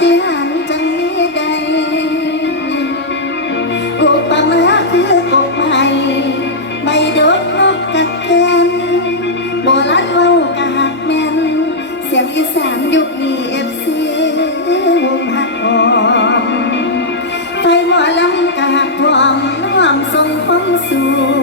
ฏิหารจังมีใด อุปมาคือกบไม้ใบดกกกัดแกนโบราณเว้ากแมนเสียงอีสานยุคนี้เอฟซีวงหักหอมไฟหมอลำกะหักทองน้อมทรงฟ้องสู่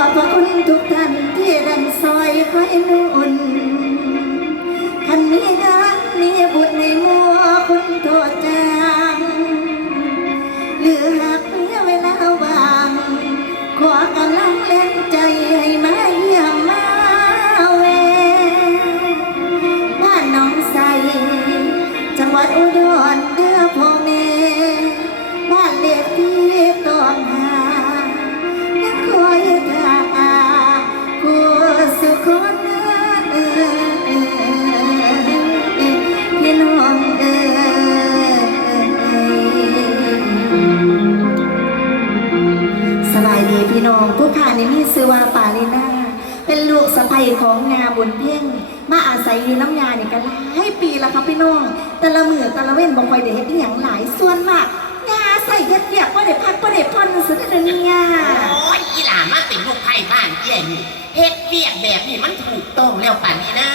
ข เป็นลูกไผ่บ้านเอี่ยนี่เฮ็ดเวียกแบบนี้มันถูกต้องแล้วป่านนี้นะ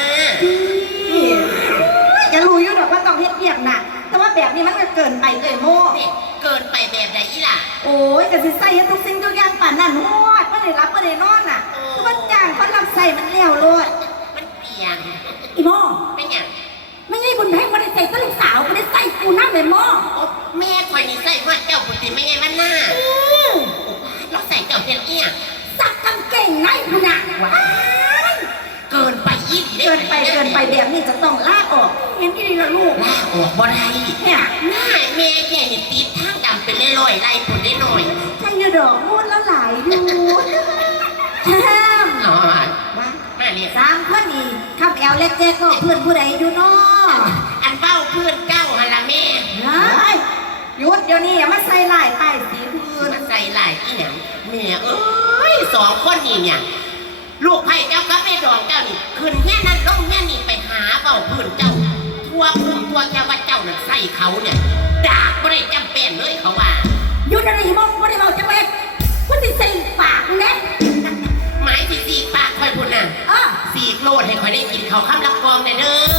จะรู้อยู่ดอกว่าต้องเฮ็ดเรียกน่ะ แต่ว่าแบบนี้มันก็เกินไปเลยโมนี่เกินไปแบบใดอีหล่ะ โอ้ยก็สิใส่ให้ทุกสิ่งทุกอย่างป่านนั้นฮอดบ่ได้รับบ่ได้นอนน่ะโอ้เพราะว่าจ้างคนรับใส่มันแล้วโลดมันเปลี่ยนอีโมไม่หยังไม่ใช่บุญแพงบ่ได้ใส่ตะลูกสาวบ่ได้ใส่กูนำแม่โมโอ้แม่คอยนี่ใส่ว่าเจ้าปุติไม่ไงมันหน้าอือเราใส่เจ้าเพียงเอี้ย สักกางเกงในพุ่นน่ะว้ายเกินไปอีหลีเกินไปเกินไปแบบนี้จะต้องลาออกเห็นอีหลีละลูกลาออกบ่ได้เนี่ยหน้าแม่แค่นี่ติดทางดำเป็นลอยๆไล่ผลได้หน่อยใช่อยู่ดอกพูดแล้วหลายอยู่ห้ามเอามาว่ามาเนี่ยสามคนนี่คำแอลเล็กเจ๊ก็เพื่อนผู้ใดอยู่เนาะอันเบ้าเพื่อนเก้าฮะละแม่เฮ้ยหยุดเดี๋ยวนี้อย่ามาใส่ลายป้ายสีพื้นมาใส่ลายอีหยังแม่เอ้ยสองคนนี่เนี่ย ลูกไผ่เจ้ากับแม่ดองเจ้านี่ขึ้นแค่นั้นลงแค่นี้ไปหาเบาพื้นเจ้า ทั่วคุมทั่วแค่ว่าเจ้าน่ะใส่เขาเนี่ยดากไม่ได้จำเป็นเลยเขาว่าหยุดอะไรมองไม่ได้บอกจังเลยคุณที่ใส่ปากเน็ตหมายที่สีปากคอยพุ่นน่ะเออสีกโลดให้คอยได้กินเขาวข้ามลำกองเนี่ยเด้อ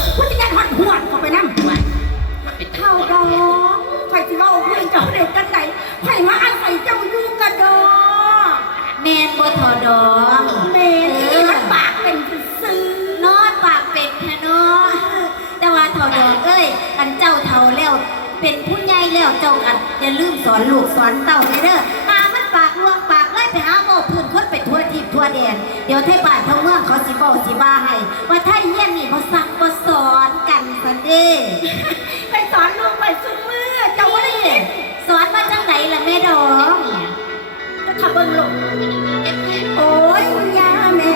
บ่ทอดองแมนที่มันปากเป็นซื้อนอนปากเป็นแท้เนาะแต่ว่าทอดองเอ้ยกันเจ้าเท่าแล้ว เป็นผู้ใหญ่แล้วเจ้ากันอย่าลืมสอนลูกสอนเต่าเลยเด้อตามันปากลวงปากเลยไปหาหมอพื้นคนไปทั่วทิพย์ทั่วแดนเดี๋ยวเทศบาลทั้งเมืองเขาสิบอกสิบ้าให้ว่าถ้าเยี่ยนนี่บ่สั่งบ่สอนกันสันเด้ ไปสอนลูกไปซุมือเจ้าว่าได้ยินสอนมาจังไหนล่ะแม่ดองจะ ขับเบิ้งลงโอ้ยยาแม่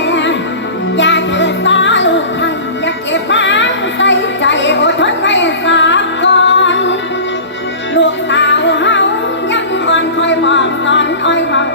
อย่าเถิดตาลูกให้อย่าเก็บมันใส่ใจอดทนไว้สาก่อน ลูกสาวเฮายังอ่อนคอยบอกตอนอ้อยบอก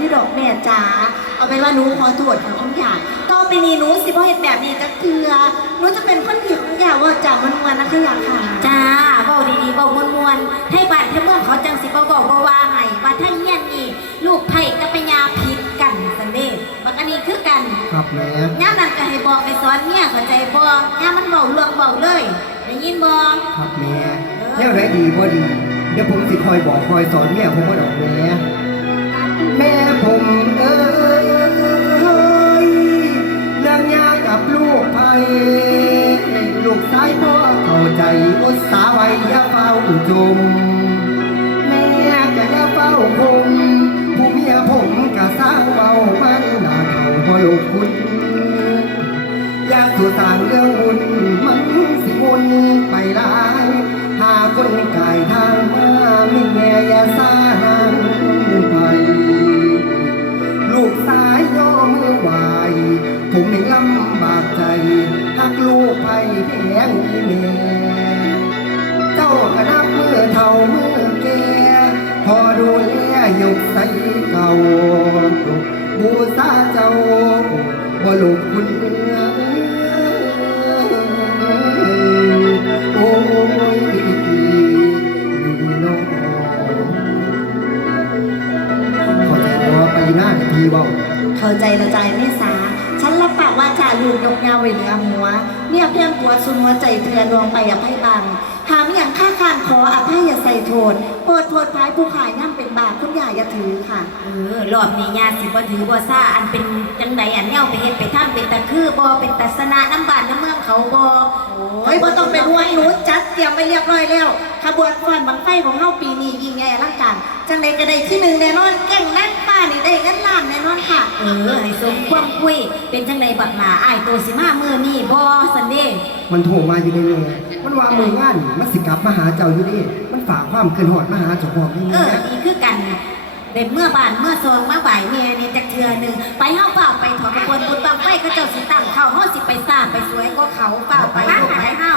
นี่ดอกแม่จ๋าเอาไปนว่าหนูขอตรวจค่ะคุณยายต่อไปนี้หนูสิบ่เห็นแบบนี้จะเถื่อหนูจะเป็นคนดีของยายว่าจ๋ามันวันนะคะอยากค่ะจ้าเบาดีๆเบามวนๆให้บ้านให้เมืองเขาจังสิบ่บอกบ่ว่าให้ว่าท่าเฮียนี่ลูกไผ่กับแม่ยาผิดกันสันเด้บักอันนี้คือกันครับแม่ย่ามนั้นก็ให้บอกให้สอนเมียเข้าใจบ่ย่ามมันเบาเรื่องเบาเลยได้ยินบ่ครับแม่แนวไหนดีบ่ดีเดี๋ยวผมสิคอยบอกคอยสอนแม่ผมว่าดอกแม่แม่ ผมเอ้ยเรื่องยากับลูกไผลูกสายพ่อเข้าใจอุตสาไว้ย่าเฝ้าจมแม่ก็ยาเฝ้าคมผู้เมียผมก็สร้างเบามันหน้าเท่าพ่อลูกคุณอยากสู่สร้างเรื่องวุ่น เท่ามือแก่พอดูแลยกใส่เก่าบูชาเจ้าบ่ลูกคุณเอื้อโอ้ยน้องขอใจตัวไปหน้าทีว่าเข้าใจละใจแม่สาฉันรับปากว่าจะลูกยกยาวไว้เหนือหัว เนี่ยเพียงหัวสุนหัวใจเพื่อลวงไปอภัยบัง ถามอย่างข้าข้างขออภัยอย่าใส่โทษโปรดโทษภายผู้ขายย่ำเป็นบาปคุณยายอย่าถือค่ะ เออรอบนี้ยาสิบ่ถือบ่ซ่าอันเป็นจังใดอันแนวไปเฮ็ดไปทำเป็นตะคือบ่เป็นตัสนะน้ำบานน้ำเมือง เขาบ่โอ้ยบ่ต้องเป็นห่วงหนูจัดเตรียมไว้เรียบร้อยแล้วขบวนฟ้อนบังไฟของเฮาปีนี้ยิ่งใหญ่อลังการจังใดก็ได้ที่หนึ่งแน่นอนเก่งนั่นป้านี่ได้เงินล้านแน่นอนค่ะ เออให้สมความคุย เป็นจังใดบักหลาอ้ายโตสิมามื้อนี้บ่ซันเด้มันโทรมาอยู่ในเมืองมันว่ามืองานนี่มันสิกลับมาหาเจ้าอยู่นี่มันฝากความคืนหอดมาหาเจ้าของนี่เอแม่อดีคือกัน เป็นเมื่อบานเมื่อซองมาบ่ายเมียเนี่จักเทือหนึ่งไปเฮาเปล่าไปถอดกระบวนบุญบังไฟก็เจ้าสิตั้งเข้าเฮาสิไปสร้างไปสวยก็เขาเฝ้าไปลูกไปเฮา